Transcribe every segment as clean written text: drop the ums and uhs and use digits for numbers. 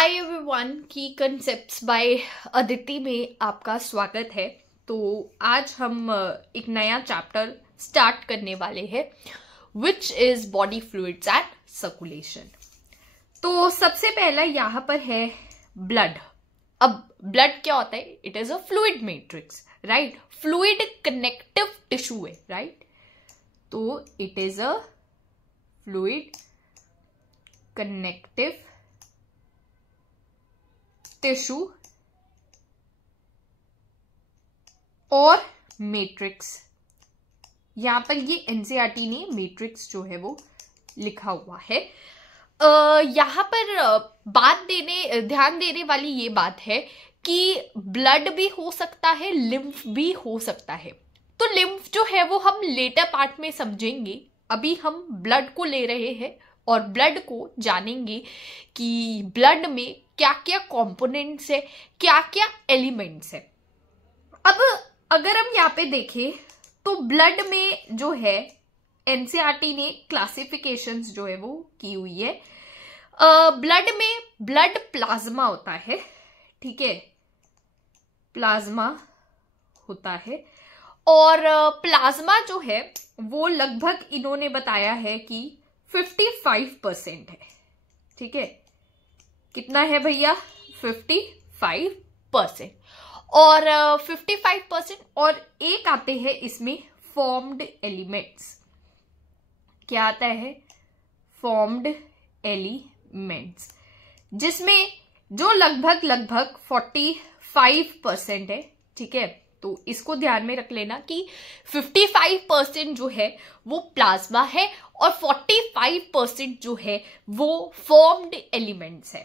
Hi everyone, की concepts bye Aditi में आपका स्वागत है। तो आज हम एक नया चैप्टर स्टार्ट करने वाले हैं which is body fluids and circulation. तो सबसे पहला यहाँ पर है ब्लड। अब ब्लड क्या होता है? It is a fluid matrix, right? Fluid connective tissue है, राइट? तो it is a fluid connective tissue और मैट्रिक्स। यहां पर ये एनसीईआरटी ने मैट्रिक्स जो है वो लिखा हुआ है। यहां पर ध्यान देने वाली ये बात है कि ब्लड भी हो सकता है, लिम्फ भी हो सकता है। तो लिम्फ जो है वो हम लेटर पार्ट में समझेंगे। अभी हम ब्लड को ले रहे हैं और ब्लड को जानेंगे कि ब्लड में क्या क्या कंपोनेंट्स है, क्या क्या एलिमेंट्स है। अब अगर हम यहाँ पे देखें तो ब्लड में जो है एनसीईआरटी ने क्लासिफिकेशंस जो है वो की हुई है। ब्लड में ब्लड प्लाज्मा होता है, ठीक है? प्लाज्मा होता है और प्लाज्मा जो है वो लगभग इन्होंने बताया है कि 55% है, ठीक है? कितना है भैया? 55%। और 55% और एक आते हैं इसमें फॉर्म्ड एलिमेंट्स। क्या आता है? फॉर्म्ड एलिमेंट्स, जिसमें जो लगभग 45% है, ठीक है? तो इसको ध्यान में रख लेना कि 55% जो है वो प्लाज्मा है और 45% जो है वो फॉर्म्ड एलिमेंट्स है।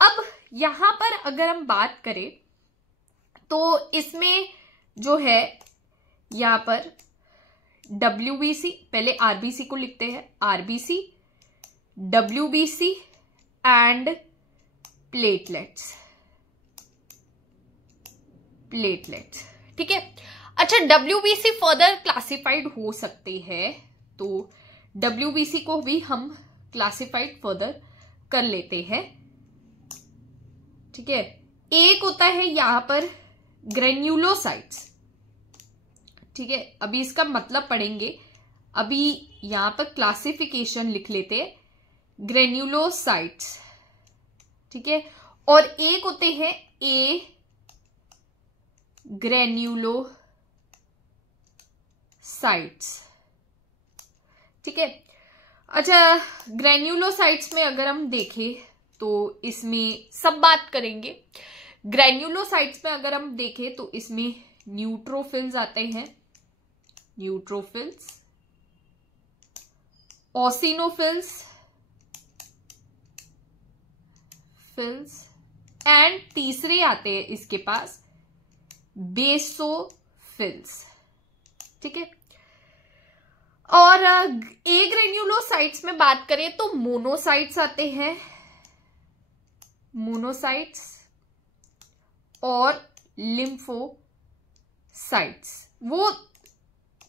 अब यहां पर अगर हम बात करें तो इसमें जो है यहां पर WBC, पहले RBC को लिखते हैं, RBC, WBC एंड प्लेटलेट्स, ठीक है? अच्छा, WBC फर्दर क्लासिफाइड हो सकते हैं, तो WBC को भी हम क्लासिफाइड फर्दर कर लेते हैं, ठीक है? एक होता है यहां पर ग्रेन्युलोसाइट्स, ठीक है? अभी इसका मतलब पढ़ेंगे, अभी यहां पर क्लासिफिकेशन लिख लेते हैं, ग्रेन्युलोसाइट्स, ठीक है? और एक होते हैं ए ग्रेन्युलोसाइट्स, ठीक है? अच्छा, ग्रेन्युलोसाइट्स में अगर हम देखें तो इसमें सब बात करेंगे। ग्रेन्युलोसाइट्स में अगर हम देखें तो इसमें न्यूट्रोफिल्स आते हैं, न्यूट्रोफिल्स, ओसिनोफिल्स एंड तीसरे आते हैं इसके पास बेसोफिल्स, ठीक है? और ए ग्रेन्युलोसाइट्स में बात करें तो मोनोसाइट्स आते हैं, मोनोसाइट्स और लिम्फोसाइट्स। वो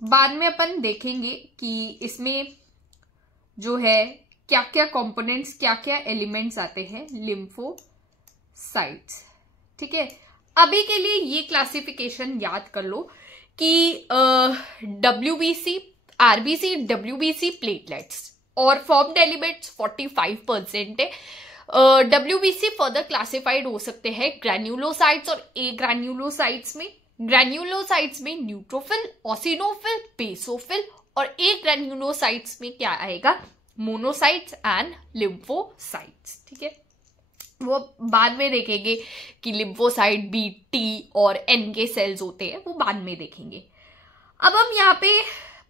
बाद में अपन देखेंगे कि इसमें जो है क्या क्या कंपोनेंट्स, क्या क्या एलिमेंट्स आते हैं लिम्फोसाइट्स, ठीक है? अभी के लिए ये क्लासिफिकेशन याद कर लो कि WBC, RBC, WBC प्लेटलेट्स और फॉर्म्ड एलिमेंट्स 45% है। WBC फर्दर क्लासिफाइड हो सकते हैं ग्रैन्युलोसाइट्स और ए ग्रैन्युलोसाइट्स में। ग्रैन्युलोसाइट्स में न्यूट्रोफिल, ओसिनोफिल, बेसोफिल और ए ग्रैन्युलोसाइट्स में क्या आएगा? मोनोसाइट्स एंड लिम्फोसाइट्स, ठीक है? वो बाद में देखेंगे कि लिम्फोसाइट B, T और N के सेल्स होते हैं, वो बाद में देखेंगे। अब हम यहाँ पे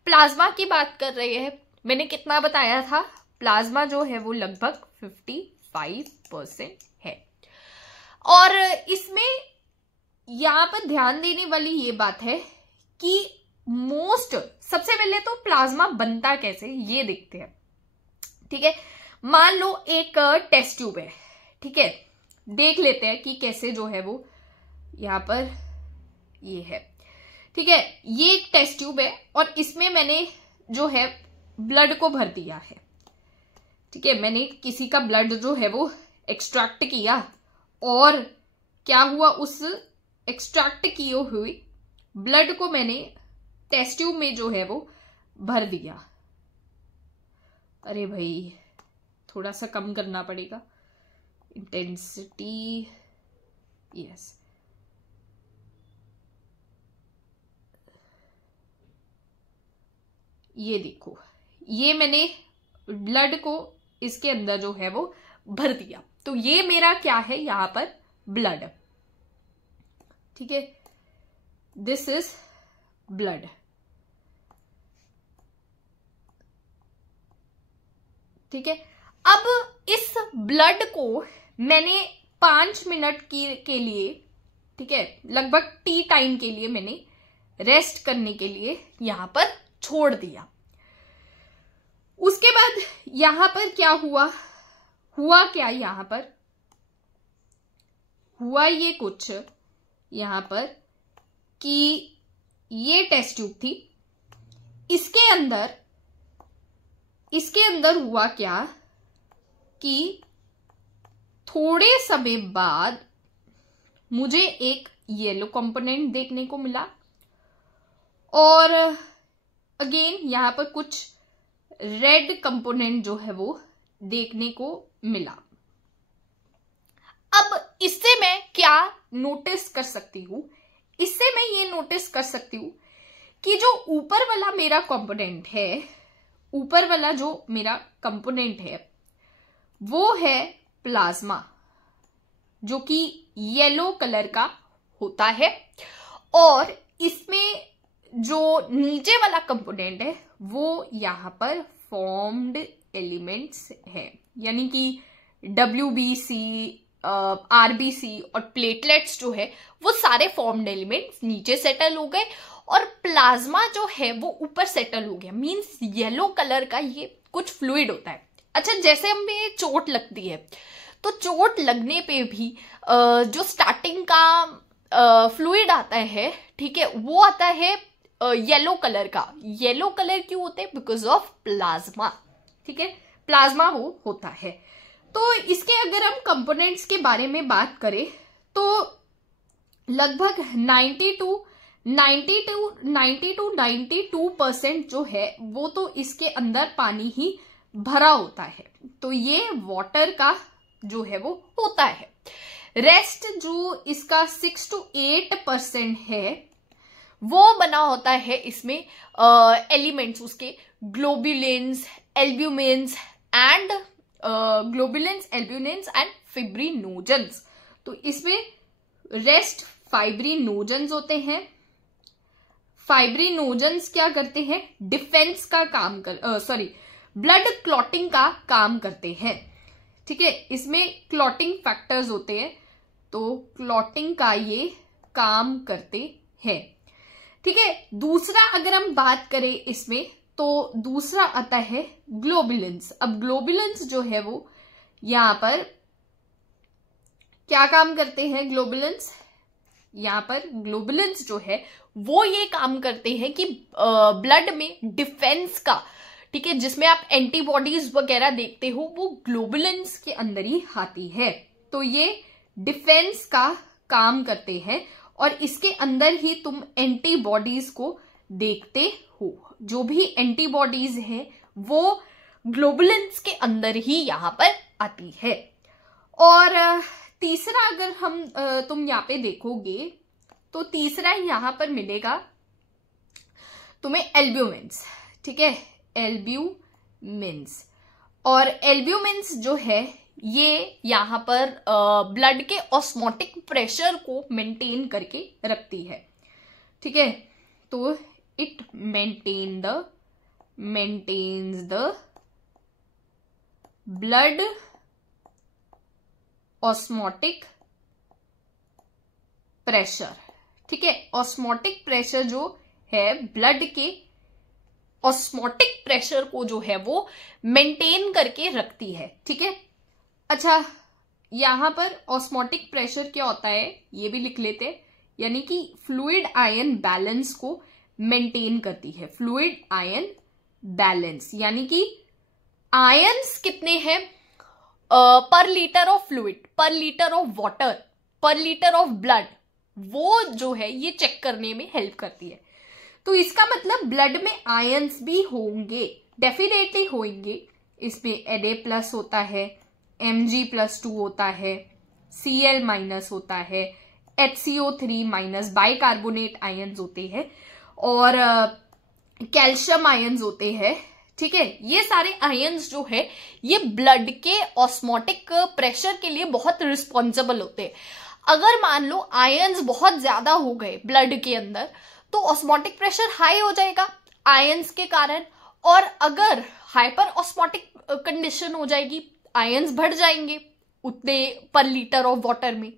प्लाज्मा की बात कर रहे हैं। मैंने कितना बताया था? प्लाज्मा जो है वो लगभग 55% है। और इसमें यहां पर ध्यान देने वाली ये बात है कि सबसे पहले तो प्लाज्मा बनता कैसे ये देखते हैं, ठीक है? मान लो एक टेस्ट ट्यूब है, ठीक है? देख लेते हैं कि कैसे जो है वो यहां पर ये है, ठीक है? ये एक टेस्ट ट्यूब है और इसमें मैंने जो है ब्लड को भर दिया है, ठीक है? मैंने किसी का ब्लड जो है वो एक्सट्रैक्ट किया और क्या हुआ, उस एक्सट्रैक्ट किए हुए ब्लड को मैंने टेस्ट ट्यूब में जो है वो भर दिया। अरे भाई थोड़ा सा कम करना पड़ेगा इंटेंसिटी, यस। ये देखो, ये मैंने ब्लड को इसके अंदर जो है वो भर दिया। तो ये मेरा क्या है यहां पर, ब्लड। ठीक है, दिस इज ब्लड। ठीक है, अब इस ब्लड को मैंने 5 मिनट के लिए, ठीक है, लगभग टी टाइम के लिए मैंने रेस्ट करने के लिए यहां पर छोड़ दिया। उसके बाद यहां पर क्या हुआ क्या, यहां पर हुआ ये कुछ यहां पर कि ये टेस्ट ट्यूब थी, इसके अंदर हुआ क्या कि थोड़े समय बाद मुझे एक येलो कंपोनेंट देखने को मिला और अगेन यहां पर कुछ रेड कंपोनेंट जो है वो देखने को मिला। अब इससे मैं क्या नोटिस कर सकती हूं, इससे मैं ये नोटिस कर सकती हूं कि जो ऊपर वाला मेरा कंपोनेंट है, ऊपर वाला जो मेरा कंपोनेंट है वो है प्लाज्मा, जो कि येलो कलर का होता है, और इसमें जो नीचे वाला कंपोनेंट है वो यहां पर फॉर्म्ड एलिमेंट्स है, यानी कि WBC, RBC और प्लेटलेट्स जो है वो सारे फॉर्म्ड एलिमेंट्स नीचे सेटल हो गए और प्लाज्मा जो है वो ऊपर सेटल हो गया। मींस येलो कलर का ये कुछ फ्लूइड होता है। अच्छा, जैसे हमें चोट लगती है तो चोट लगने पे भी जो स्टार्टिंग का फ्लूइड आता है, ठीक है, वो आता है येलो कलर का। येलो कलर क्यों होते हैं? Because of plasma. ठीक है, प्लाज्मा वो होता है। तो इसके अगर हम कंपोनेंट्स के बारे में बात करें तो लगभग 92% जो है वो तो इसके अंदर पानी ही भरा होता है। तो ये वाटर का जो है वो होता है। रेस्ट जो इसका 6 to 8% है वो बना होता है इसमें एलिमेंट्स, उसके ग्लोबुलिन्स, एल्ब्यूमिन्स एंड फिब्रिनोजेंस। तो इसमें रेस्ट फाइब्रिनोजेंस होते हैं। फाइब्रिनोजेंस क्या करते हैं? डिफेंस का काम ब्लड क्लॉटिंग का काम करते हैं। ठीक है, इसमें क्लॉटिंग फैक्टर्स होते हैं, तो क्लॉटिंग का ये काम करते हैं। ठीक है, दूसरा अगर हम बात करें इसमें तो दूसरा आता है ग्लोबुलिन्स। अब ग्लोबुलिन्स जो है वो यहां पर क्या काम करते हैं? ग्लोबुलिन्स यहां पर ग्लोबुलिन्स जो है वो ये काम करते हैं कि ब्लड में डिफेंस का, ठीक है, जिसमें आप एंटीबॉडीज वगैरह देखते हो वो ग्लोबुलिन्स के अंदर ही आती है। तो ये डिफेंस का काम करते हैं और इसके अंदर ही तुम एंटीबॉडीज को देखते हो। जो भी एंटीबॉडीज है वो ग्लोबुलिन्स के अंदर ही यहां पर आती है। और तीसरा अगर हम तुम यहाँ पे देखोगे तो तीसरा यहां पर मिलेगा तुम्हें एल्ब्यूमिन्स। ठीक है, एल्ब्यूमिन्स। और एल्ब्यूमिन्स जो है ये यहां पर ब्लड के ऑस्मोटिक प्रेशर को मेंटेन करके रखती है। ठीक है, तो it maintains the blood osmotic pressure. ठीक है, ऑस्मोटिक प्रेशर जो है ब्लड के ऑस्मोटिक प्रेशर को जो है वो मेंटेन करके रखती है। ठीक है, अच्छा यहां पर ऑस्मोटिक प्रेशर क्या होता है ये भी लिख लेते हैं, यानी कि फ्लूइड आयन बैलेंस को मेंटेन करती है। फ्लूइड आयन बैलेंस यानी कि आयंस कितने हैं पर लीटर ऑफ फ्लूइड, पर लीटर ऑफ वाटर, पर लीटर ऑफ ब्लड, वो जो है ये चेक करने में हेल्प करती है। तो इसका मतलब ब्लड में आयंस भी होंगे, डेफिनेटली होंगे। इसमें Na+ होता है, Mg+2 होता है, Cl- होता है, HCO3- बाइकार्बोनेट आयंस होते हैं और कैल्शियम आयंस होते हैं। ठीक है, ये सारे आयंस जो है ये ब्लड के ऑस्मोटिक प्रेशर के लिए बहुत रिस्पॉन्सिबल होते हैं। अगर मान लो आयंस बहुत ज्यादा हो गए ब्लड के अंदर तो ऑस्मोटिक प्रेशर हाई हो जाएगा आयंस के कारण, और अगर हाइपर ऑस्मोटिक कंडीशन हो जाएगी, आयंस बढ़ जाएंगे उतने पर लीटर ऑफ वाटर में।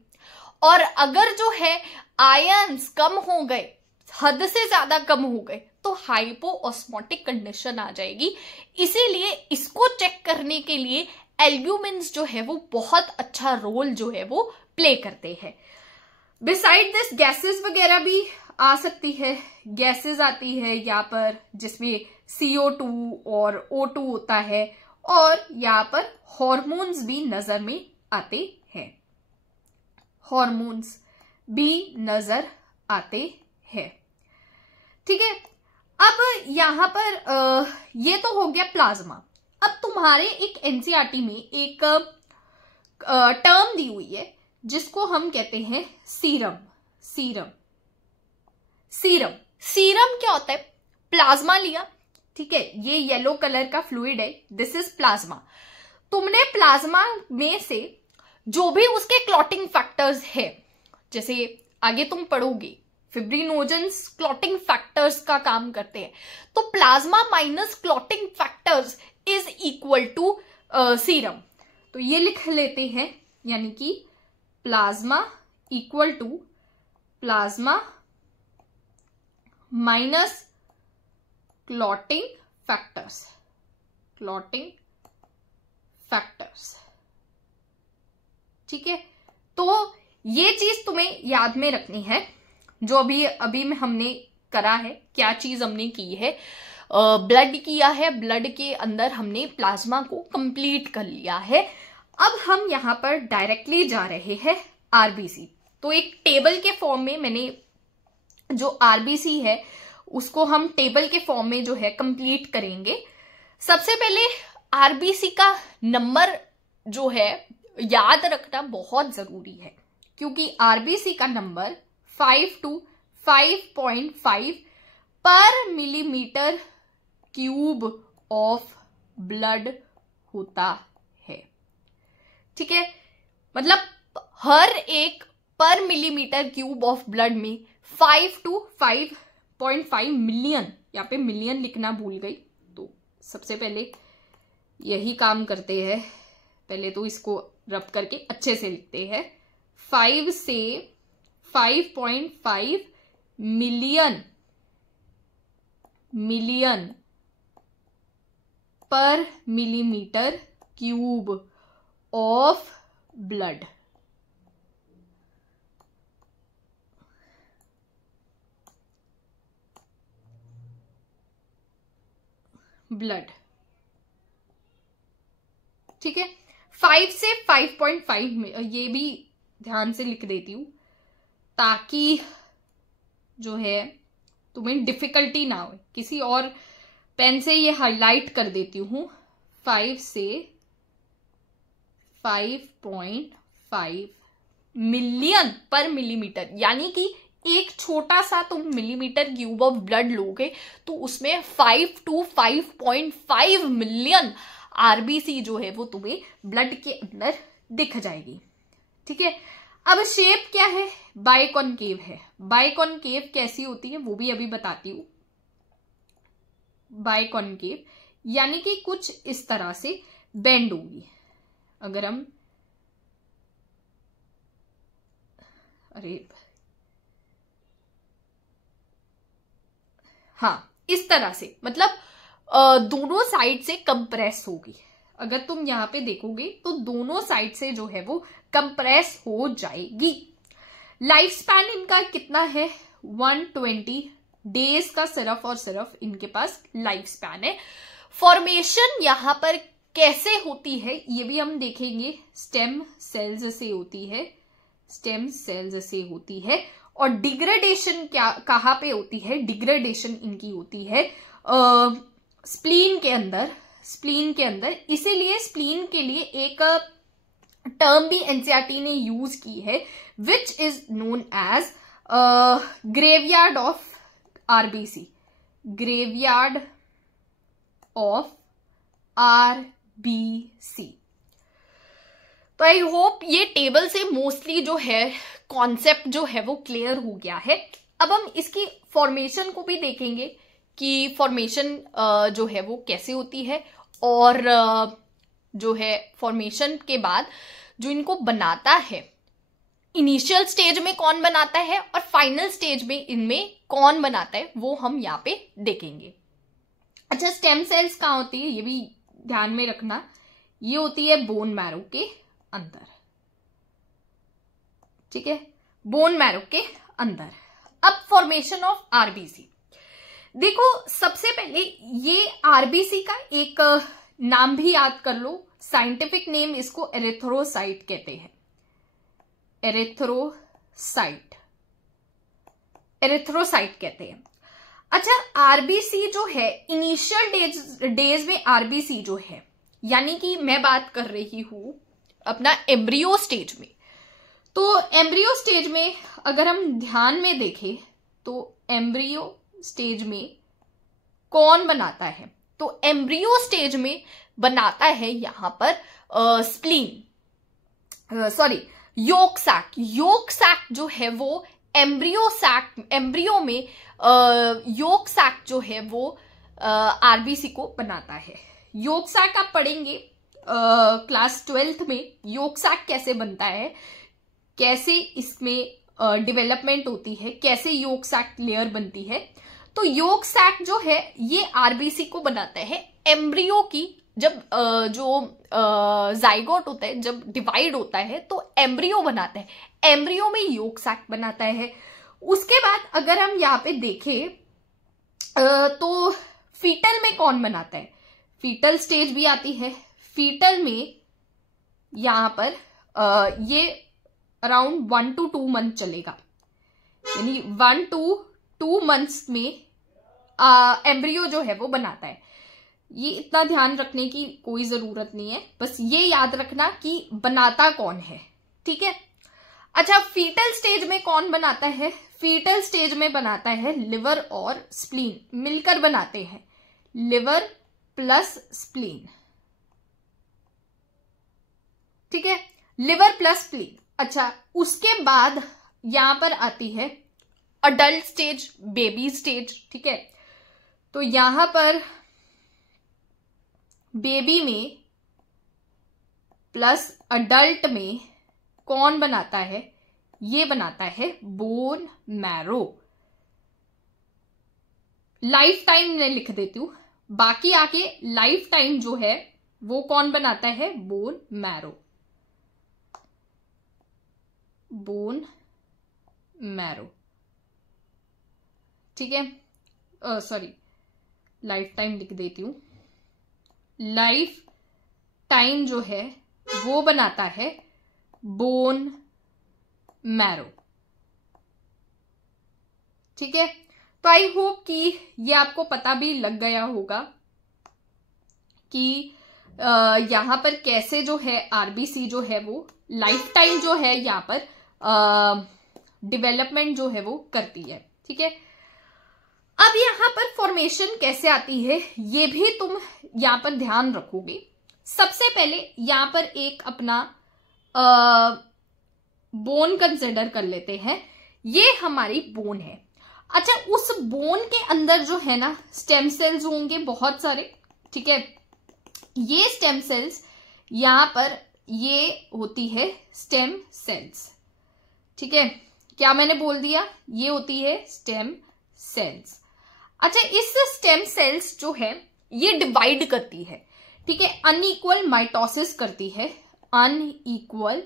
और अगर जो है आयंस कम हो गए, हद से ज्यादा कम हो गए, तो हाइपो ऑस्मोटिक कंडीशन आ जाएगी। इसीलिए इसको चेक करने के लिए एल्ब्यूमिन्स जो है वो बहुत अच्छा रोल जो है वो प्ले करते हैं। बिसाइड दिस गैसेस वगैरह भी आ सकती है, गैसेस आती है यहाँ पर जिसमें CO2 और O2 होता है, और यहाँ पर हॉर्मोन्स भी नजर में आते हैं, हॉर्मोन्स भी नजर आते हैं। ठीक है, अब यहां पर ये तो हो गया प्लाज्मा। अब तुम्हारे एक एनसीईआरटी में एक टर्म दी हुई है जिसको हम कहते हैं सीरम। सीरम, सीरम, सीरम क्या होता है? प्लाज्मा लिया, ठीक है, ये येलो कलर का फ्लूइड है, दिस इज प्लाज्मा। तुमने प्लाज्मा में से जो भी उसके क्लॉटिंग फैक्टर्स है, जैसे आगे तुम पढ़ोगे फिब्रिनोजेंस क्लॉटिंग फैक्टर्स का काम करते हैं, तो plasma minus clotting factors is equal to serum. तो ये लिख लेते हैं, यानी कि plasma equal to plasma minus clotting factors, clotting factors. ठीक है, तो ये चीज तुम्हें याद में रखनी है जो अभी में हमने करा है। क्या चीज हमने की है? ब्लड किया है, ब्लड के अंदर हमने प्लाज्मा को कंप्लीट कर लिया है। अब हम यहां पर डायरेक्टली जा रहे हैं आरबीसी। तो एक टेबल के फॉर्म में मैंने जो आरबीसी है उसको हम टेबल के फॉर्म में जो है कंप्लीट करेंगे। सबसे पहले आरबीसी का नंबर जो है याद रखना बहुत जरूरी है, क्योंकि आरबीसी का नंबर 5 to 5.5 पर मिलीमीटर क्यूब ऑफ ब्लड होता है। ठीक है, मतलब हर एक पर मिलीमीटर क्यूब ऑफ ब्लड में 5 to 5.5 मिलियन, यहाँ पे मिलियन लिखना भूल गई, तो सबसे पहले यही काम करते हैं। पहले तो इसको रब करके अच्छे से लिखते हैं, 5 से 5.5 मिलियन पर millimetre cube of blood. Blood, ठीक है, 5 से 5.5 ये भी ध्यान से लिख देती हूं ताकि जो है तुम्हें डिफिकल्टी ना हो। किसी और पेन से ये हाईलाइट कर देती हूं, 5 से 5.5 मिलियन पर मिलीमीटर, यानी कि एक छोटा सा तुम मिलीमीटर क्यूब ऑफ ब्लड लोगे तो उसमें 5 to 5.5 मिलियन आरबीसी जो है वो तुम्हें ब्लड के अंदर दिख जाएगी। ठीक है, अब शेप क्या है? बाइकॉनकेव है। बाइकॉनकेव कैसी होती है वो भी अभी बताती हूं। बाइकॉनकेव यानी कि कुछ इस तरह से बेंड होगी। अगर हम हाँ, इस तरह से, मतलब दोनों साइड से कंप्रेस होगी। अगर तुम यहां पे देखोगे तो दोनों साइड से जो है वो कंप्रेस हो जाएगी। लाइफ स्पैन इनका कितना है? 120 डेज का सिर्फ और सिर्फ इनके पास लाइफ स्पैन है। फॉर्मेशन यहां पर कैसे होती है ये भी हम देखेंगे। स्टेम सेल्स से होती है, स्टेम सेल्स से होती है। और डिग्रेडेशन क्या कहाँ पे होती है? डिग्रेडेशन इनकी होती है स्प्लीन के अंदर, स्प्लीन के अंदर। इसीलिए स्प्लीन के लिए एक टर्म भी एनसीईआरटी ने यूज की है, which is known as graveyard of RBC, graveyard of RBC. तो आई होप ये टेबल से मोस्टली जो है कॉन्सेप्ट जो है वो क्लियर हो गया है। अब हम इसकी फॉर्मेशन को भी देखेंगे कि फॉर्मेशन जो है वो कैसे होती है, और जो है फॉर्मेशन के बाद जो इनको बनाता है, इनिशियल स्टेज में कौन बनाता है और फाइनल स्टेज में इनमें कौन बनाता है, वो हम यहाँ पे देखेंगे। अच्छा, स्टेम सेल्स कहाँ होती है ये भी ध्यान में रखना। ये होती है बोन मैरो के अंदर, ठीक है, बोन मैरो के अंदर। अब फॉर्मेशन ऑफ आरबीसी देखो, सबसे पहले ये आरबीसी का एक नाम भी याद कर लो, साइंटिफिक नेम इसको एरिथ्रोसाइट कहते हैं, एरिथ्रोसाइट, एरिथ्रोसाइट कहते हैं। अच्छा, आरबीसी जो है इनिशियल डेज में आरबीसी जो है, यानी कि मैं बात कर रही हूं अपना एम्ब्रियो स्टेज में, तो एम्ब्रियो स्टेज में अगर हम ध्यान में देखें तो एम्ब्रियो स्टेज में कौन बनाता है? तो एम्ब्रियो स्टेज में बनाता है यहां पर spleen, sorry yolk sac. Yolk sac जो है वो एम्ब्रियो में योक सैक जो है वो आरबीसी को बनाता है। योक सैक आप पढ़ेंगे क्लास 12th में, योक सैक कैसे बनता है, कैसे इसमें डेवलपमेंट होती है, कैसे योक सैक लेयर बनती है। तो योक सैक जो है ये आरबीसी को बनाता है एम्ब्रियो की, जब जो जाइगोट होता है, जब डिवाइड होता है तो एम्ब्रियो बनाता है, एम्ब्रियो में योक सैक बनाता है। उसके बाद अगर हम यहाँ पे देखें तो फीटल में कौन बनाता है? फीटल स्टेज भी आती है। फीटल में यहां पर ये अराउंड 1 to 2 मंथ चलेगा, यानी 1 to 2 मंथ्स में एम्ब्रियो जो है वो बनाता है। ये इतना ध्यान रखने की कोई जरूरत नहीं है, बस ये याद रखना कि बनाता कौन है, ठीक है। अच्छा, फीटल स्टेज में कौन बनाता है? फीटल स्टेज में बनाता है लिवर और स्प्लीन, मिलकर बनाते हैं, लिवर प्लस स्प्लीन, ठीक है, लिवर प्लस स्प्लीन। अच्छा, उसके बाद यहां पर आती है अडल्ट स्टेज, बेबी स्टेज, ठीक है। तो यहां पर बेबी में प्लस अडल्ट में कौन बनाता है? ये बनाता है बोन मैरो। लाइफ टाइम मैं लिख देती हूं, बाकी आके लाइफ टाइम जो है वो कौन बनाता है? बोन मैरो, बोन मैरो, ठीक है। सॉरी, लाइफ टाइम लिख देती हूं। लाइफ टाइम जो है वो बनाता है बोन मैरो, ठीक है। तो आई होप कि ये आपको पता भी लग गया होगा कि यहां पर कैसे जो है आरबीसी जो है वो लाइफ टाइम जो है यहां पर डेवलपमेंट जो है वो करती है, ठीक है। अब यहां पर फॉर्मेशन कैसे आती है ये भी तुम यहां पर ध्यान रखोगे। सबसे पहले यहां पर एक अपना बोन कंसिडर कर लेते हैं, ये हमारी बोन है। अच्छा, उस बोन के अंदर जो है ना स्टेम सेल्स होंगे बहुत सारे, ठीक है। ये स्टेम सेल्स यहां पर ये होती है स्टेम सेल्स, ठीक है। क्या मैंने बोल दिया? ये होती है स्टेम सेल्स। अच्छा, इस स्टेम सेल्स जो है ये डिवाइड करती है, ठीक है, अनइक्वल माइटोसिस करती है, अनइक्वल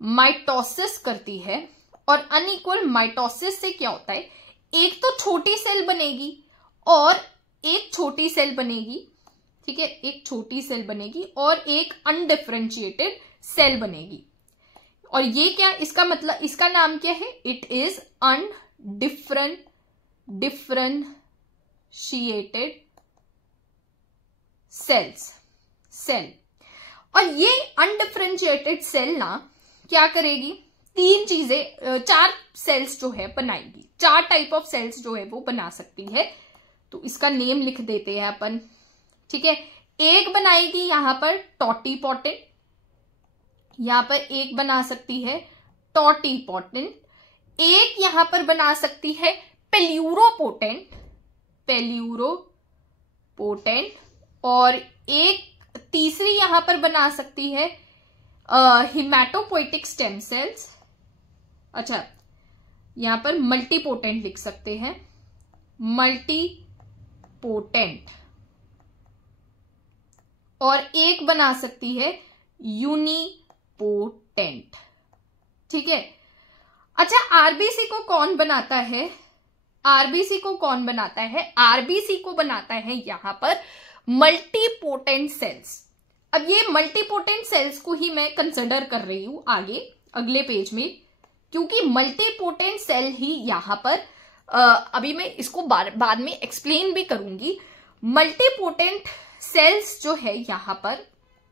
माइटोसिस करती है। और अनइक्वल माइटोसिस से क्या होता है, एक तो छोटी सेल बनेगी और एक छोटी सेल बनेगी, ठीक है, एक छोटी सेल बनेगी और एक अनडिफरेंशिएटेड सेल बनेगी। और ये क्या, इसका मतलब, इसका नाम क्या है, इट इज डिफरेंशिएटेड सेल। और ये अनडिफरेंशिएटेड सेल ना क्या करेगी, तीन चीजें, चार सेल्स जो है बनाएगी, चार टाइप ऑफ सेल्स जो है वो बना सकती है। तो इसका नेम लिख देते हैं अपन, ठीक है। एक बनाएगी यहां पर टॉटीपोटेंट, यहां पर एक बना सकती है टॉटीपोटेंट, एक यहां पर बना सकती है पेल्यूरोपोटेंट, और एक तीसरी यहां पर बना सकती है हिमैटोपोइटिक स्टेम सेल्स। अच्छा, यहां पर मल्टीपोटेंट लिख सकते हैं, मल्टीपोटेंट, और एक बना सकती है यूनिपोटेंट, ठीक है। अच्छा, आरबीसी को कौन बनाता है, आरबीसी को कौन बनाता है, आरबीसी को बनाता है यहां पर मल्टीपोटेंट सेल्स। अब ये मल्टीपोटेंट सेल्स को ही मैं कंसिडर कर रही हूं आगे अगले पेज में, क्योंकि मल्टीपोटेंट सेल ही यहां पर अभी मैं इसको बाद में एक्सप्लेन भी करूंगी। मल्टीपोटेंट सेल्स जो है यहां पर,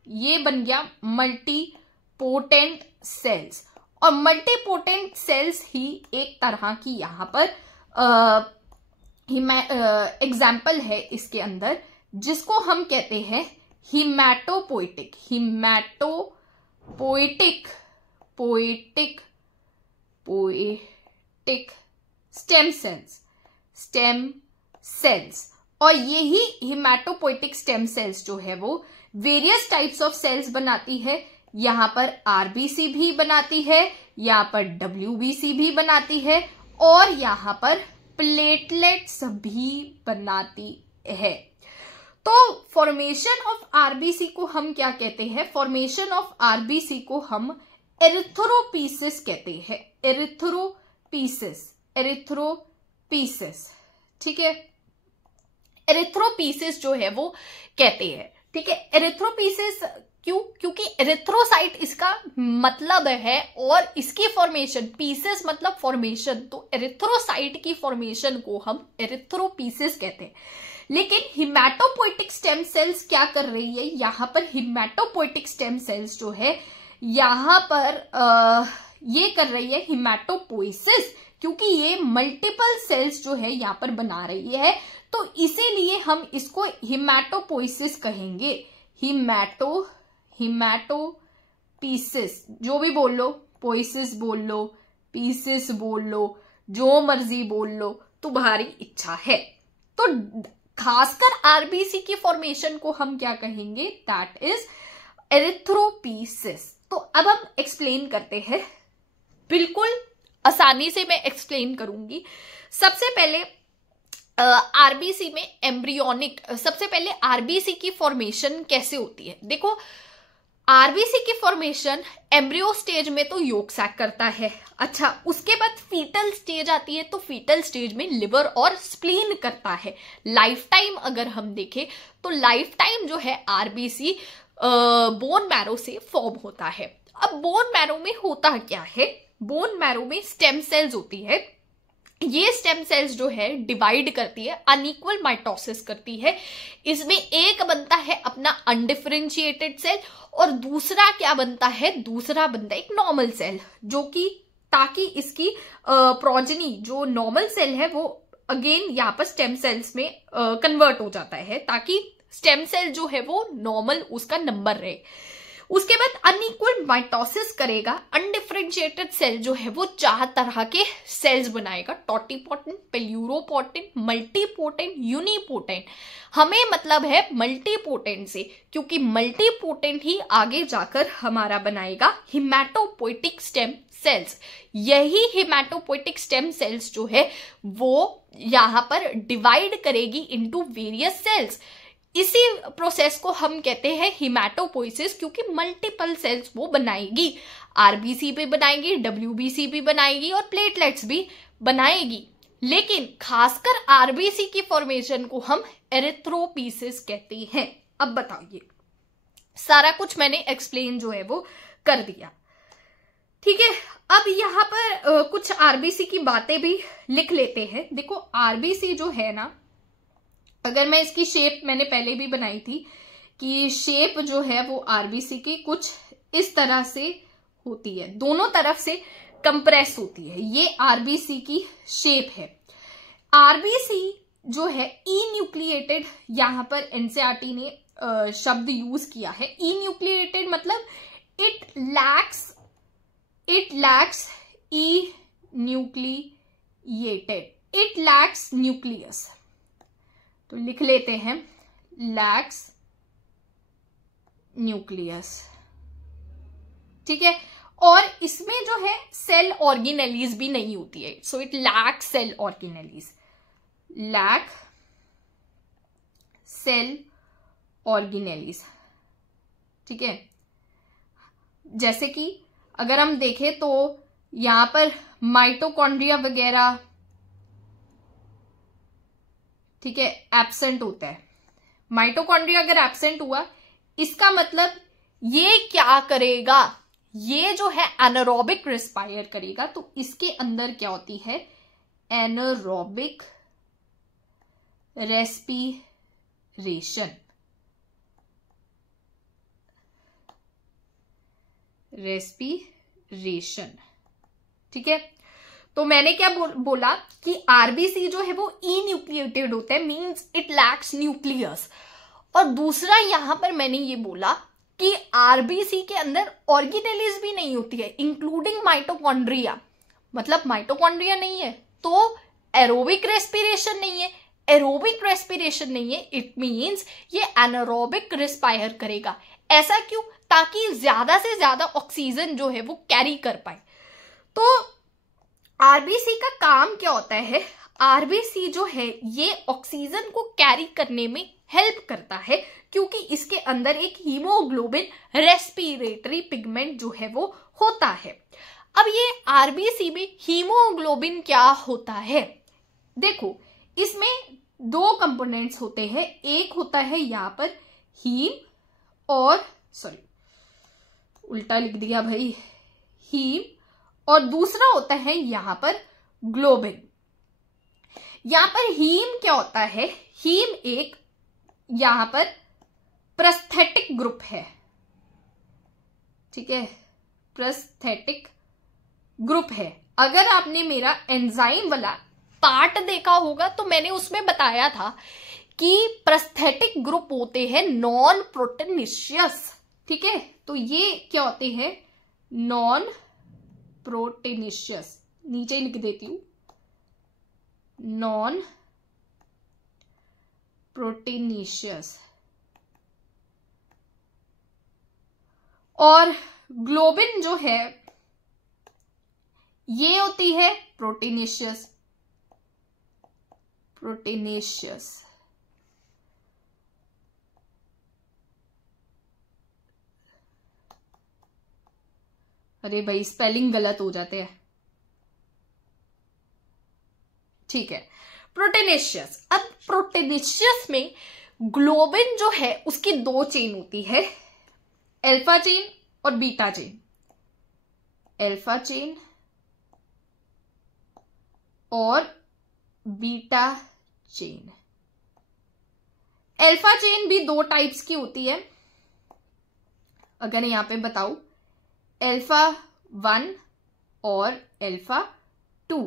ये बन गया मल्टीपोटेंट सेल्स, और मल्टीपोटेंट सेल्स ही एक तरह की यहां पर एग्जाम्पल है इसके अंदर, जिसको हम कहते हैं हिमैटोपोइटिक स्टेम सेल्स। और यही हिमैटोपोइटिक स्टेम सेल्स जो है वो वेरियस टाइप्स ऑफ सेल्स बनाती है। यहां पर आरबीसी भी बनाती है, यहां पर डब्ल्यूबीसी भी बनाती है, और यहां पर प्लेटलेट्स भी बनाती है। तो फॉर्मेशन ऑफ आरबीसी को हम क्या कहते हैं, फॉर्मेशन ऑफ आरबीसी को हम एरिथ्रोपीसिस कहते हैं, एरिथ्रोपीसिस, ठीक है, एरिथ्रोपीसिस जो है वो कहते हैं, ठीक है। एरिथ्रोपीसिस क्यों, क्योंकि एरिथ्रोसाइट इसका मतलब है, और इसकी फॉर्मेशन, पीसेस मतलब फॉर्मेशन, तो एरिथ्रोसाइट की फॉर्मेशन को हम एरिथ्रोपीसिस कहते हैं। लेकिन हिमैटोपोइटिक स्टेम सेल्स क्या कर रही है यहां पर, हिमैटोपोइटिक स्टेम सेल्स जो है यहां पर ये कर रही है हिमैटोपोइसिस, क्योंकि ये मल्टीपल सेल्स जो है यहां पर बना रही है, तो इसीलिए हम इसको हिमैटोपोइसिस कहेंगे। हिमैटोपीसिस, जो भी बोल लो, पोइसिस बोल लो, पीसिस बोल लो, जो मर्जी बोल लो, तुम्हारी इच्छा है। तो खासकर आरबीसी की फॉर्मेशन को हम क्या कहेंगे, दैट इज एरिथ्रोपीसिस। तो अब हम एक्सप्लेन करते हैं, बिल्कुल आसानी से मैं एक्सप्लेन करूंगी। सबसे पहले आरबीसी में एम्ब्रियोनिक, सबसे पहले आरबीसी की फॉर्मेशन कैसे होती है। देखो, आरबीसी की फॉर्मेशन एम्ब्रियो स्टेज में तो योक सैक करता है। अच्छा, उसके बाद फीटल स्टेज आती है, तो फीटल स्टेज में लिवर और स्प्लीन करता है। लाइफ टाइम अगर हम देखें तो लाइफ टाइम जो है आरबीसी बोन मैरो से फॉर्म होता है। अब बोन मैरो में होता क्या है, बोन मैरो में स्टेम सेल्स होती है। ये स्टेम सेल्स जो है डिवाइड करती है, अनइक्वल माइटोसिस करती है। इसमें एक बनता है अपना अनडिफरेंशिएटेड सेल, और दूसरा क्या बनता है, दूसरा बनता है एक नॉर्मल सेल, जो कि ताकि इसकी प्रोजेनी जो नॉर्मल सेल है वो अगेन यहाँ पर स्टेम सेल्स में कन्वर्ट हो जाता है, ताकि स्टेम सेल जो है वो नॉर्मल उसका नंबर रहे। उसके बाद अनइक्वल माइटोसिस करेगा, अनडिफरेंशिएटेड सेल जो है वो चार तरह के सेल्स बनाएगा, टॉटीपोटेंट, पेल्यूरोपोटेंट, मल्टीपोटेंट, यूनिपोटेंट। हमें मतलब है मल्टीपोटेंट से, क्योंकि मल्टीपोटेंट ही आगे जाकर हमारा बनाएगा हिमैटोपोइटिक स्टेम सेल्स। यही हिमैटोपोइटिक स्टेम सेल्स जो है वो यहां पर डिवाइड करेगी इनटू वेरियस सेल्स। इसी प्रोसेस को हम कहते हैं हिमैटोपोइसिस, क्योंकि मल्टीपल सेल्स वो बनाएगी, आरबीसी भी बनाएगी, डब्ल्यूबीसी भी बनाएगी, और प्लेटलेट्स भी बनाएगी। लेकिन खासकर आरबीसी की फॉर्मेशन को हम एरिथ्रोपीसिस कहते हैं। अब बताइए, सारा कुछ मैंने एक्सप्लेन जो है वो कर दिया, ठीक है। अब यहाँ पर कुछ आरबीसी की बातें भी लिख लेते हैं। देखो आरबीसी जो है ना, अगर मैं इसकी शेप मैंने पहले भी बनाई थी कि शेप जो है वो आरबीसी की कुछ इस तरह से होती है, दोनों तरफ से कंप्रेस होती है, ये आरबीसी की शेप है। आरबीसी जो है ई न्यूक्लिएटेड, यहां पर एनसीईआरटी ने शब्द यूज किया है। ई न्यूक्लिएटेड मतलब it lacks E nucleated, it lacks nucleus, तो लिख लेते हैं लैक्स न्यूक्लियस, ठीक है। और इसमें जो है सेल ऑर्गेनेलीज भी नहीं होती है, so it lacks cell organelles, lack cell organelles, ठीक है। जैसे कि अगर हम देखें तो यहां पर माइटोकॉन्ड्रिया वगैरह, ठीक है, एब्सेंट होता है। माइटोकॉन्ड्रिया अगर एब्सेंट हुआ, इसका मतलब ये क्या करेगा, ये जो है एनारोबिक रेस्पायर करेगा, तो इसके अंदर क्या होती है, एनारोबिक रेस्पिरेशन, ठीक है। तो मैंने क्या बोला कि आरबीसी जो है वो ई न्यूक्लिएटेड होता है, मींस इट लैक्स न्यूक्लियस। और दूसरा यहां पर मैंने ये बोला कि आरबीसी के अंदर ऑर्गेनेलीज भी नहीं होती है, इंक्लूडिंग माइटोकॉन्ड्रिया, मतलब माइटोकॉन्ड्रिया नहीं है तो एरोबिक रेस्पिरेशन नहीं है, एरोबिक रेस्पिरेशन नहीं है, इट मींस ये एनारोबिक रेस्पायर करेगा। ऐसा क्यों, ताकि ज्यादा से ज्यादा ऑक्सीजन जो है वो कैरी कर पाए। तो आरबीसी का काम क्या होता है, आरबीसी जो है ये ऑक्सीजन को कैरी करने में हेल्प करता है, क्योंकि इसके अंदर एक हीमोग्लोबिन रेस्पिरेटरी पिगमेंट जो है वो होता है। अब ये आरबीसी में हीमोग्लोबिन क्या होता है, देखो इसमें दो कंपोनेंट्स होते हैं, एक होता है यहां पर हीम और उल्टा लिख दिया भाई, हीम, और दूसरा होता है यहां पर ग्लोबिन। यहां पर हीम क्या होता है, हीम एक यहां पर प्रोस्थेटिक ग्रुप है, ठीक है, प्रोस्थेटिक ग्रुप है। अगर आपने मेरा एंजाइम वाला पार्ट देखा होगा तो मैंने उसमें बताया था कि प्रोस्थेटिक ग्रुप होते हैं नॉन प्रोटीनेशियस, ठीक है। तो ये क्या होते हैं, नॉन प्रोटीनेशियस, नीचे लिख देती हूं, नॉन प्रोटीनेशियस। और ग्लोबिन जो है ये होती है प्रोटीनेशियस, अरे भाई स्पेलिंग गलत हो जाते हैं, ठीक है, प्रोटीनेशियस। अब प्रोटीनेशियस में ग्लोबिन जो है उसकी दो चेन होती है, अल्फा चेन और बीटा चेन, अल्फा चेन और बीटा चेन। अल्फा चेन भी दो टाइप्स की होती है, अगर यहां पे बताऊं, अल्फा 1 और अल्फा 2।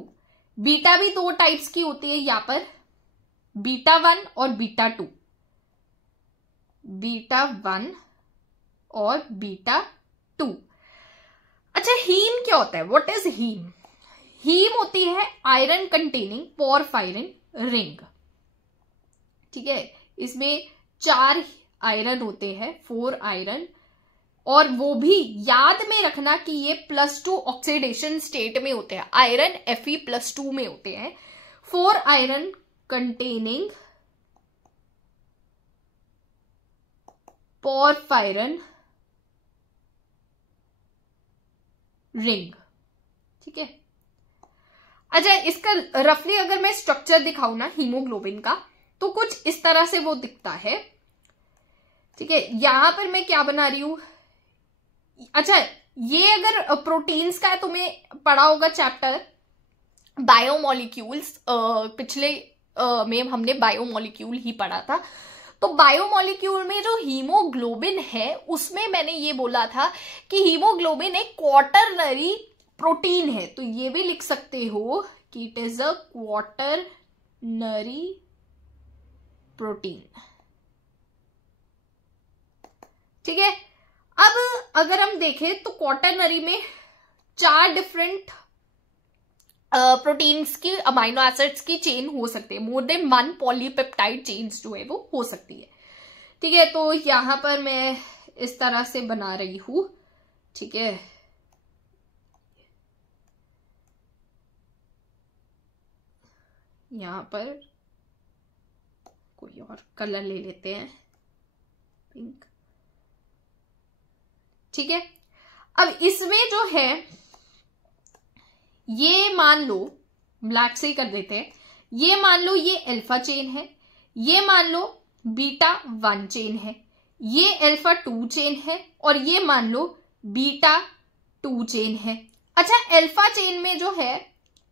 बीटा भी दो टाइप्स की होती है यहां पर, बीटा 1 और बीटा 2, बीटा 1 और बीटा 2। अच्छा, हीम क्या होता है, व्हाट इज हीम? हीम होती है आयरन कंटेनिंग पोरफायरिन रिंग, ठीक है। इसमें 4 आयरन होते हैं, 4 आयरन, और वो भी याद में रखना कि ये +2 ऑक्सीडेशन स्टेट में होते हैं, आयरन Fe+2 में होते हैं। 4 आयरन कंटेनिंग पोरफायरिन रिंग, ठीक है। अच्छा, इसका रफली अगर मैं स्ट्रक्चर दिखाऊं ना हीमोग्लोबिन का, तो कुछ इस तरह से वो दिखता है। ठीक है, यहां पर मैं क्या बना रही हूं, अच्छा ये अगर प्रोटीन्स का है, तुम्हें पढ़ा होगा चैप्टर बायोमोलिक्यूल्स, पिछले में हमने बायोमोलिक्यूल ही पढ़ा था। तो बायोमोलिक्यूल में जो हीमोग्लोबिन है उसमें मैंने ये बोला था कि हीमोग्लोबिन एक क्वाटरनरी प्रोटीन है, तो ये भी लिख सकते हो कि it is a quaternary protein. ठीक है, अब अगर हम देखें तो क्वाटरनरी में 4 डिफरेंट प्रोटीन्स की अमाइनो एसिड्स की चेन हो सकती है, मोर देन 1 पॉलीपेप्टाइड चेन्स जो है वो हो सकती है। ठीक है, तो यहां पर मैं इस तरह से बना रही हूं। ठीक है, यहां पर कोई और कलर ले लेते हैं, पिंक। ठीक है, अब इसमें जो है ये मान लो, ब्लैक से ही कर देते हैं, ये मान लो ये अल्फा चेन है, ये मान लो बीटा 1 चेन है, ये अल्फा 2 चेन है, और ये मान लो बीटा 2 चेन है। अच्छा, अल्फा चेन में जो है,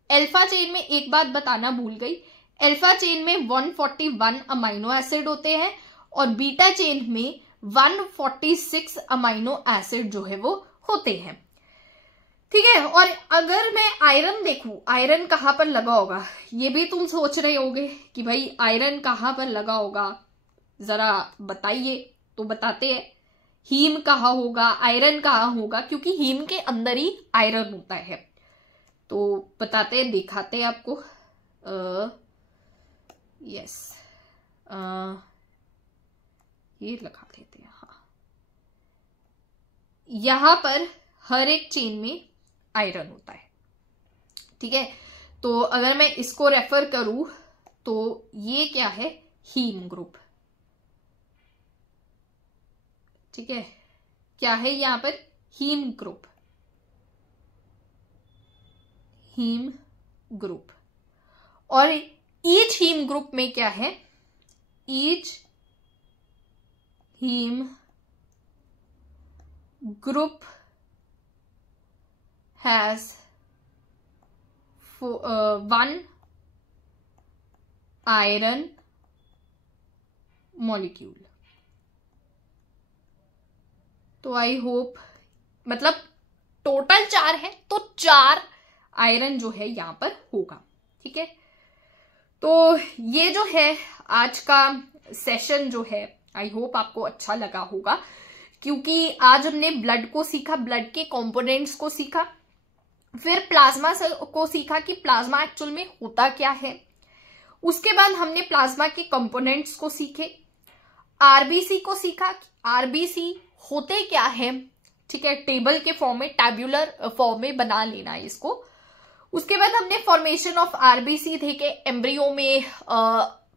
अल्फा चेन में एक बात बताना भूल गई, अल्फा चेन में 141 अमाइनो एसिड होते हैं और बीटा चेन में 146 अमाइनो एसिड जो है वो होते हैं। ठीक है, और अगर मैं आयरन देखूं, आयरन कहां पर लगा होगा, ये भी तुम सोच रहे होगे कि भाई आयरन कहां पर लगा होगा, जरा बताइए। तो बताते हैं, हीम कहां होगा, आयरन कहां होगा, क्योंकि हीम के अंदर ही आयरन होता है। तो बताते हैं, दिखाते हैं आपको। यस, ये लगा देते हैं। हाँ, यहां पर हर एक चेन में आयरन होता है। ठीक है, तो अगर मैं इसको रेफर करूं तो ये क्या है, हीम ग्रुप। ठीक है, क्या है यहां पर, हीम ग्रुप, हीम ग्रुप। और ईच हीम ग्रुप में क्या है, each heme group has 1 iron molecule। तो आई होप, मतलब टोटल 4 है तो 4 आयरन जो है यहां पर होगा। ठीक है, तो ये जो है आज का सेशन जो है, आई होप आपको अच्छा लगा होगा, क्योंकि आज हमने ब्लड को सीखा, ब्लड के कंपोनेंट्स को सीखा, फिर प्लाज्मा को सीखा कि प्लाज्मा एक्चुअल में होता क्या है। उसके बाद हमने प्लाज्मा के कंपोनेंट्स को सीखे, आरबीसी को सीखा, आरबीसी होते क्या है। ठीक है, टेबल के फॉर्म में, टैब्यूलर फॉर्म में बना लेना है इसको। उसके बाद हमने फॉर्मेशन ऑफ आरबीसी देखे, एम्ब्रियो में,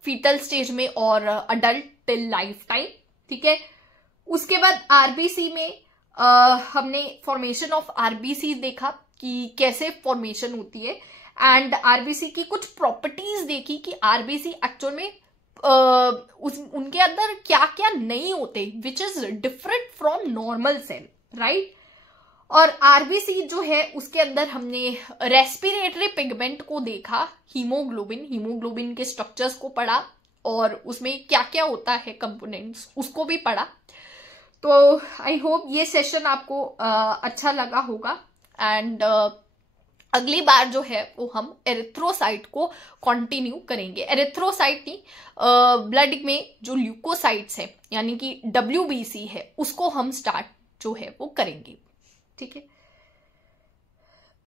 फीटल स्टेज में और अडल्ट टिल लाइफ टाइम। ठीक है, उसके बाद आरबीसी में हमने फॉर्मेशन ऑफ आरबीसी देखा कि कैसे फॉर्मेशन होती है, एंड आरबीसी की कुछ प्रॉपर्टीज देखी कि आरबीसी एक्चुअल में उनके अंदर क्या क्या नहीं होते, which is different from normal cell, right. और आरबीसी जो है उसके अंदर हमने रेस्पिरेटरी पिगमेंट को देखा, हीमोग्लोबिन के स्ट्रक्चर्स को पढ़ा, और उसमें क्या क्या होता है कंपोनेंट्स उसको भी पढ़ा। तो आई होप ये सेशन आपको अच्छा लगा होगा, एंड अगली बार जो है वो हम एरिथ्रोसाइट को कंटिन्यू करेंगे। एरिथ्रोसाइट नहीं, ब्लड में जो ल्यूकोसाइट्स है यानी कि WBC है, उसको हम स्टार्ट जो है वो करेंगे। ठीक है।